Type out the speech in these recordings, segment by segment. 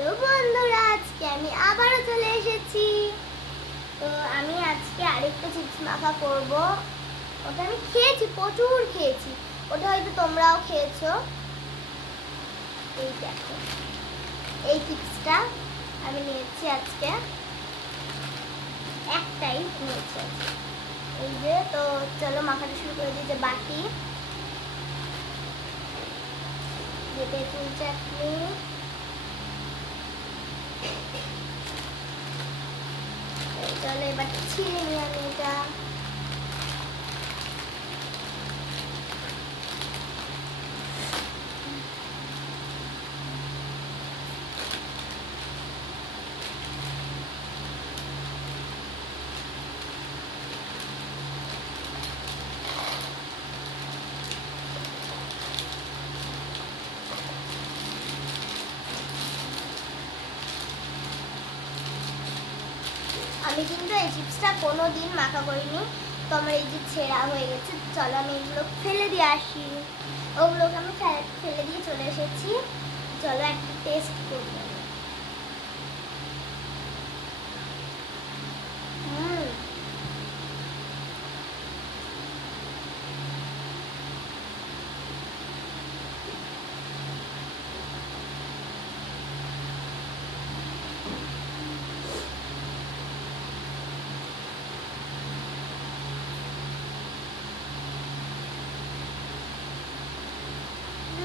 Hello বন্ধুরা, আজকে আমি আবারও চলে এসেছি। তো আমি আজকে আরেকটা চিপস মাখা করব। ওটা আমি খেয়েছি, প্রচুর খেয়েছি। ওটা হয়তো তোমরাও খেয়েছো। এই দেখো, এই চিপসটা আমি নিয়েছি আজকে, একটাই নিয়েছি। এই যে, তো চলো মাখাটা শুরু করে দিই। যে বাটি, যে তেঁতুল চাটনি, চলো এবার ছিঁড়ে নিই আমি এটা। আমি কিন্তু এই চিপসটা কোনোদিন মাখা করিনি। তো আমার এই যে ছেঁড়া হয়ে গেছে, চলো আমি এগুলো ফেলে দিয়ে আসি। ওগুলোকে আমি ফেলে দিয়ে চলে এসেছি। চলো একটা টেস্ট করবো।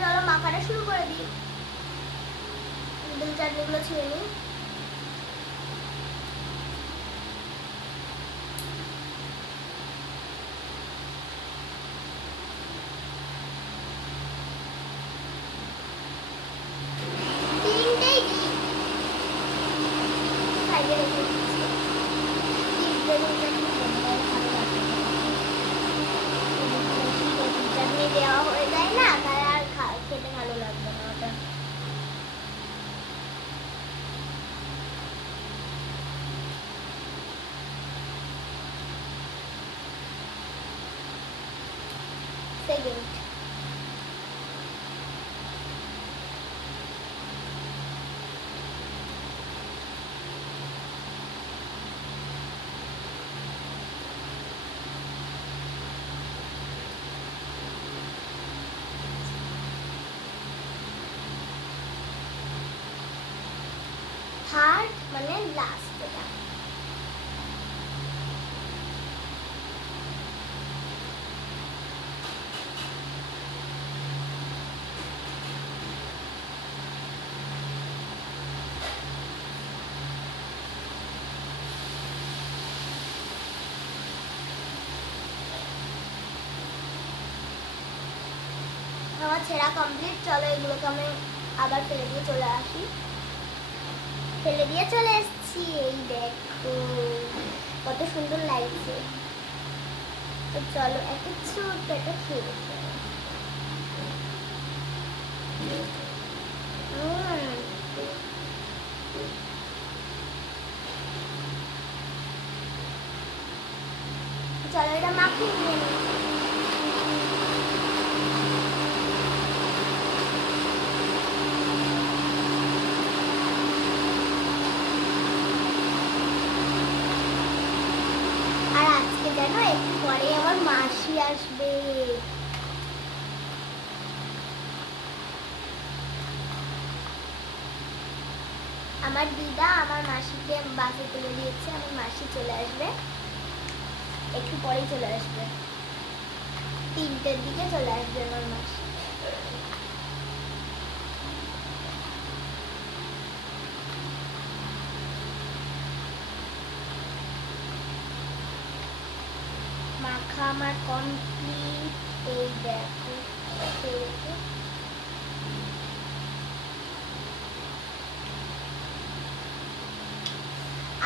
চলো মাখাটা শুরু করে দিই। তেঁতুল চাটনিগুলো ছিঁড়ে নিই। তিনটেই দিই, সাইডে রেখে দিচ্ছি। তেঁতুল চাটনি দেওয়া হয়ে যায় না, তাই আর খেতে ভালো লাগবে না ওটা। সেকেন্ড, থার্ড মানে লাস্ট এটা। আমার ছেঁড়া কমপ্লিট। চলো এগুলোকে আমি আবার ফেলে দিয়ে চলে আসি। ফেলে দিয়ে চলে এসেছি। এই দেখো কত সুন্দর লাগছে। তো চলো একটা ছোট্ট একটা খেয়ে দেখি। চলো এটা মাখিয়ে নিয়ে নিই। আর আজকে জানো, একটু পরে আমার মাসি আসবে। আমার দিদা আমার মাসিকে বাসে তুলে দিয়েছে। আমার মাসি চলে আসবে, একটু পরেই চলে আসবে। 3টের দিকে চলে আসবে আমার মাসি। মাখা আমার কমপ্লিট। এই দেখো,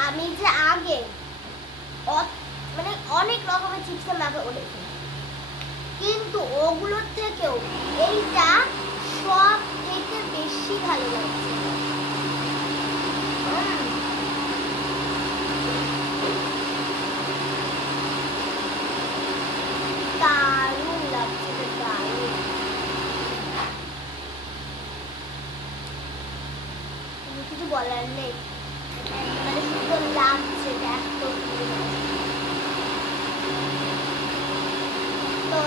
আমি যে আগে মানে অনেক রকমের চিপসের মাখা করেছি, কিন্তু ওগুলোর থেকেও এইটা সব থেকে বেশি ভালো লাগছে। দারুণ লাগছে, দারুণ। কিছু বলার নেই, একেবারে সুন্দর লাগছে দেখ তো। তো